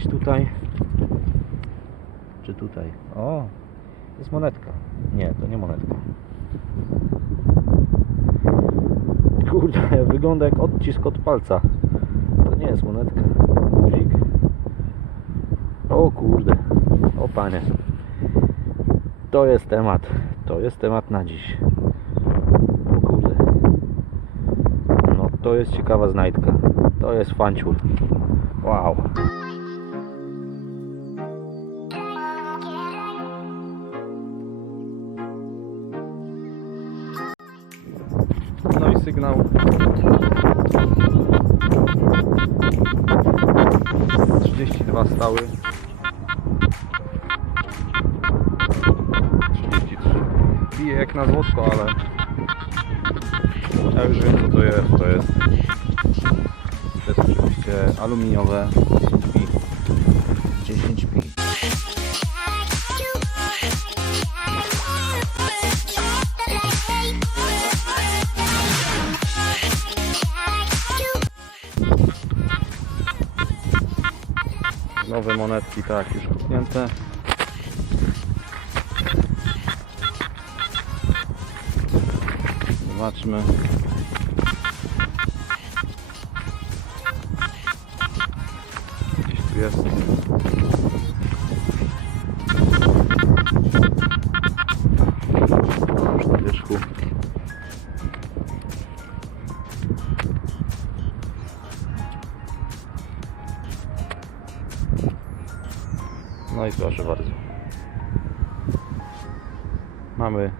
gdzieś tutaj. Czy tutaj? O, jest monetka. Nie, to nie monetka. Kurde, wygląda jak odcisk od palca. To nie jest monetka. Guzik. O kurde. O panie. To jest temat. To jest temat na dziś. O kurde. No to jest ciekawa znajdka. To jest fanciur. Wow. I sygnał. Trzydzieści dwa stały. Trzydzieści trzy. Bije jak na złotko, ale ja już wiem co to jest. To jest, to jest oczywiście aluminiowe Nowe monetki, tak, już kupnięte. Zobaczmy. Proszę bardzo. Mamy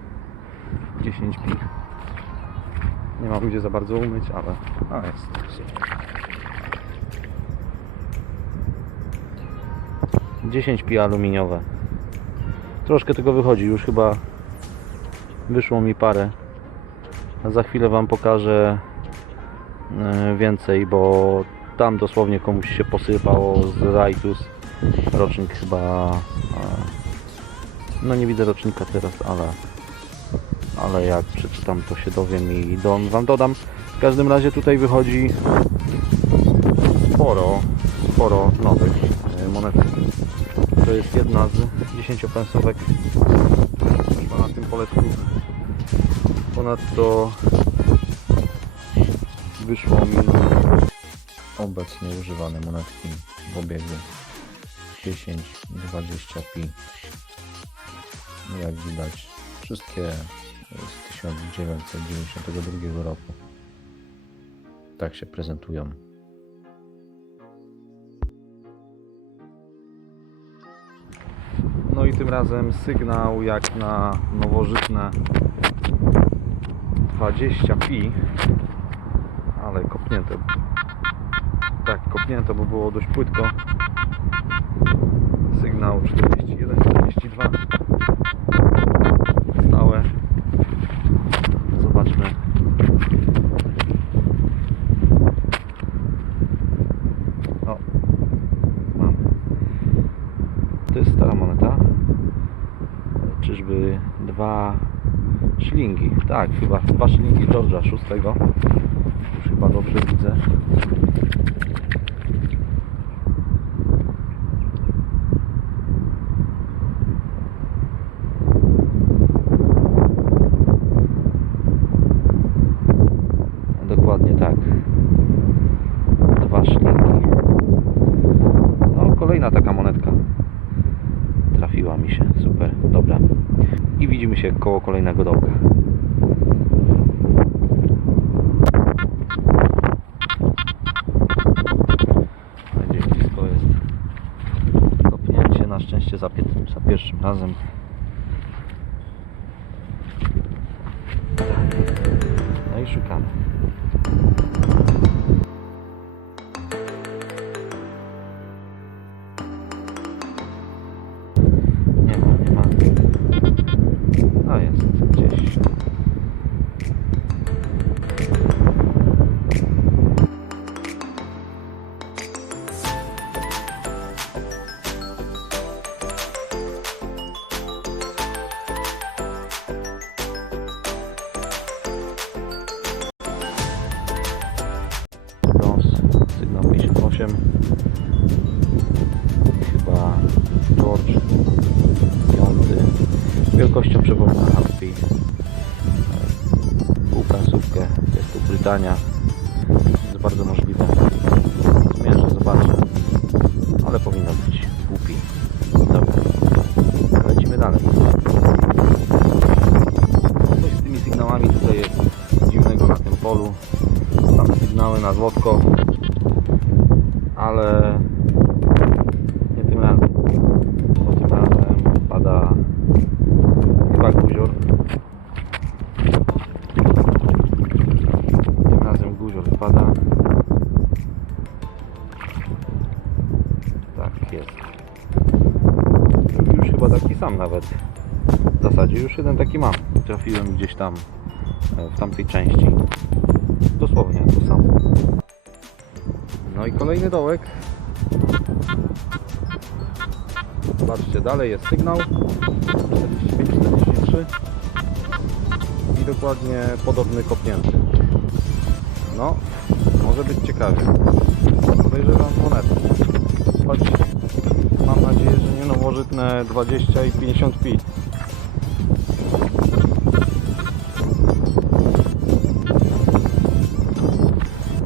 10 pi. Nie mam gdzie za bardzo umyć, ale a jest. 10 pi aluminiowe. Troszkę tego wychodzi, już chyba wyszło mi parę. Za chwilę Wam pokażę e, więcej, bo tam dosłownie komuś się posypało z Rajtus. Rocznik chyba... e, No nie widzę rocznika teraz, ale... Ale jak przeczytam to się dowiem i do, Wam dodam. W każdym razie tutaj wychodzi sporo, sporo nowych e, monetek. To jest jedna z 10-pensówek chyba na tym poletku. Ponadto wyszło mi obecnie używane monetki w obiegu 10, 20 pi. Jak widać wszystkie z 1992 roku. Tak się prezentują. No i tym razem sygnał jak na nowożytne 20 pi, ale kopnięte. Tak, kopnięte, bo było dość płytko. Sygnał 41, 42. Stałe. Zobaczmy. O, mam. To jest stara moneta. Czyżby dwa szlingi? Tak, chyba dwa szlingi George'a VI. Już chyba dobrze widzę. Dokładnie tak. Dwa szlingi. No, kolejna taka monetka. Trafiła mi się. Super. Dobra. I widzimy się koło kolejnego dołka. Gdzieś blisko jest kopnięcie. Na szczęście za, za pierwszym razem. No i szukamy. Wielkością przypomina Happy. Półprasówkę, jest tu Brytania. Jest bardzo możliwe. Zmierzę, zobaczę. Ale powinno być głupi. Dobra. Lecimy dalej. Coś z tymi sygnałami tutaj jest dziwnego na tym polu. Tam sygnały na złotko. Ale W zasadzie już jeden taki mam. Trafiłem gdzieś tam e, w tamtej części. Dosłownie to samo. No i kolejny dołek. Zobaczcie, dalej jest sygnał 45-43 i dokładnie podobny kopnięty. No, może być ciekawie. Podejrzewam monetę. Nadzieję, nowożytne 20 i 50 pi.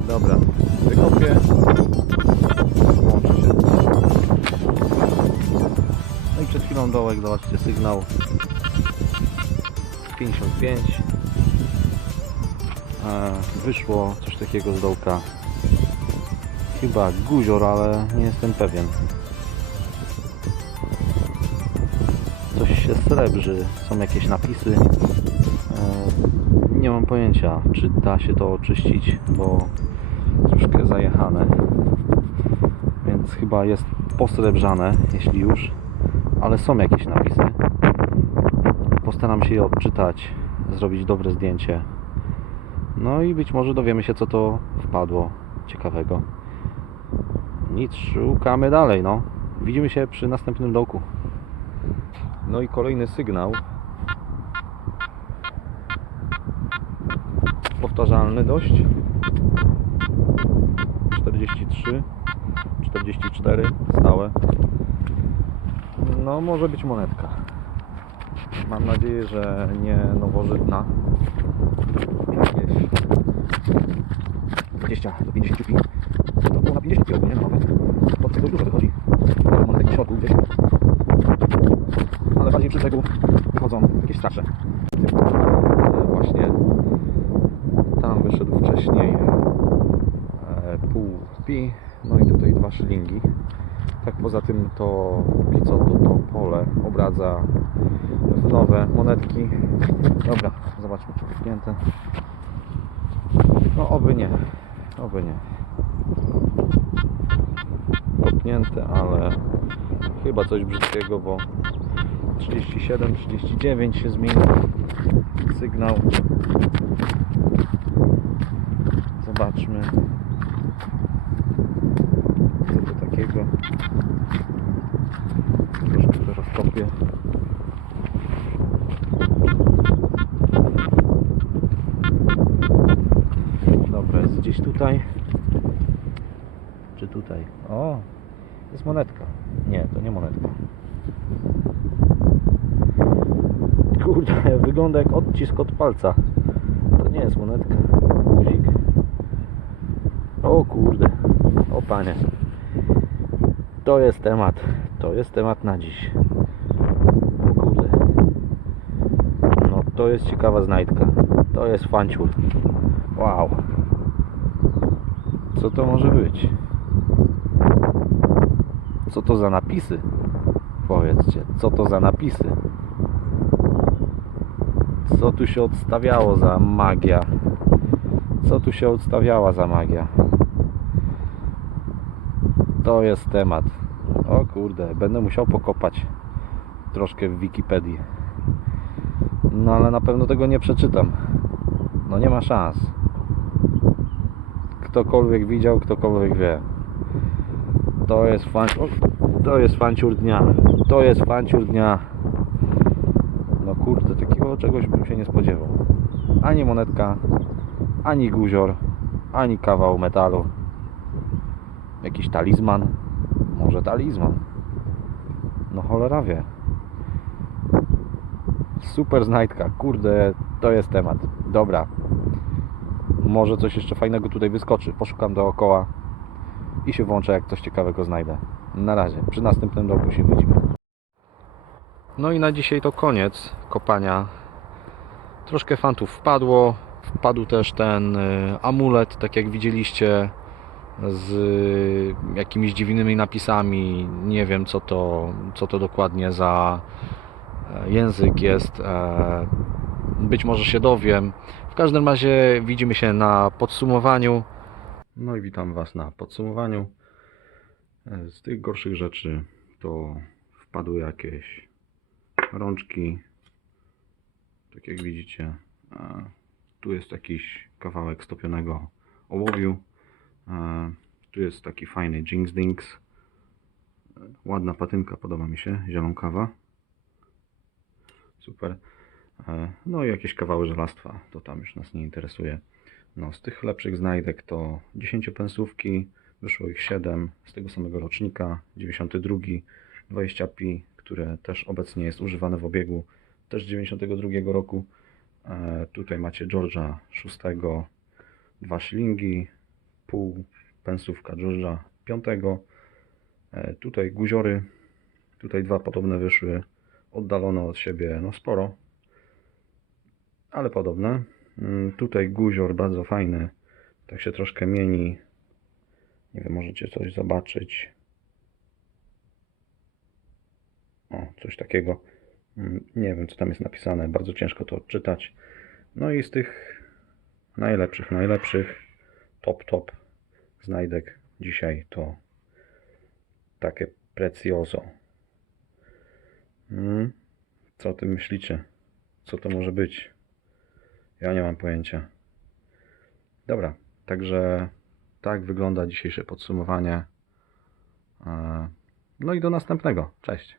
Dobra, wykopię. Włączy się. No i przed chwilą dołek, zobaczcie, sygnał 55. E, wyszło coś takiego z dołka. Chyba guzior, ale nie jestem pewien. Srebrzy, są jakieś napisy. E, nie mam pojęcia, czy da się to oczyścić, bo troszkę zajechane. Więc chyba jest posrebrzane, jeśli już, ale są jakieś napisy. Postaram się je odczytać, zrobić dobre zdjęcie. No i być może dowiemy się, co to wpadło ciekawego. Nic, szukamy dalej, no. Widzimy się przy następnym dołku. No i kolejny sygnał. Powtarzalny dość. 43, 44, stałe. No, może być monetka. Mam nadzieję, że nie nowożytna. Jakieś 20 do 50 pi. To było na 50 pi ogólnie, nawet. Od tego dużo wychodzi. Monetek w środku gdzieś. Ale bardziej przy brzegu wychodzą jakieś starsze. Właśnie tam wyszedł wcześniej e, pół pi, no i tutaj dwa szylingi. Tak poza tym to póki co to, to pole obradza w nowe monetki. Dobra, zobaczmy czy wypnięte. No oby nie, oby nie. Kopnięte, ale chyba coś brzydkiego, bo 37, 39 się zmienił sygnał. Zobaczmy. Co to takiego? Troszkę to rozkopię. Dobra, jest gdzieś tutaj. Czy tutaj? O, jest monetka. Nie, to nie monetka. Kurde, wygląda jak odcisk od palca. To nie jest monetka. Guzik. O kurde. O panie. To jest temat. To jest temat na dziś. O kurde. No to jest ciekawa znajdka. To jest fanciur. Wow. Co to może być? Co to za napisy? Powiedzcie, co to za napisy? Co tu się odstawiało za magia? Co tu się odstawiała za magia? To jest temat. O kurde, będę musiał pokopać troszkę w Wikipedii. No ale na pewno tego nie przeczytam. No nie ma szans. Ktokolwiek widział, ktokolwiek wie. To jest fan... To jest fanciur dnia. To jest fanciur dnia. No kurde, takiego czegoś bym się nie spodziewał. Ani monetka, ani guzior, ani kawał metalu. Jakiś talizman. Może talizman. No cholera wie. Super znajdka, kurde, to jest temat. Dobra. Może coś jeszcze fajnego tutaj wyskoczy. Poszukam dookoła i się włączę, jak coś ciekawego znajdę. Na razie, przy następnym roku się widzimy. No i na dzisiaj to koniec kopania. Troszkę fantów wpadło. Wpadł też ten y, amulet, tak jak widzieliście, z y, jakimiś dziwnymi napisami. Nie wiem, co to, co to dokładnie za e, język jest. E, Być może się dowiem. W każdym razie widzimy się na podsumowaniu. No i witam Was na podsumowaniu. E, Z tych gorszych rzeczy to wpadły jakieś rączki. Tak jak widzicie, tu jest jakiś kawałek stopionego ołowiu. Tu jest taki fajny Jinx Dings. Ładna patynka, podoba mi się, zielonkawa. Super. E, No i jakieś kawały żelastwa, to tam już nas nie interesuje. No, z tych lepszych znajdek to 10 pensówki, wyszło ich 7 z tego samego rocznika, 92, 20 pi, które też obecnie jest używane w obiegu, też z 92 roku. E, tutaj macie George'a 6, dwa shillingi, pół pensówka George'a 5. E, tutaj guziory, tutaj dwa podobne wyszły, oddalone od siebie no sporo, ale podobne. Mm, Tutaj guzior bardzo fajny. Tak się troszkę mieni. Nie wiem, możecie coś zobaczyć. O, coś takiego. Mm, Nie wiem, co tam jest napisane. Bardzo ciężko to odczytać. No i z tych najlepszych, najlepszych, top, top znajdek dzisiaj to takie precioso. Mm, Co o tym myślicie? Co to może być? Ja nie mam pojęcia. Dobra, także tak wygląda dzisiejsze podsumowanie. E, No i do następnego. Cześć.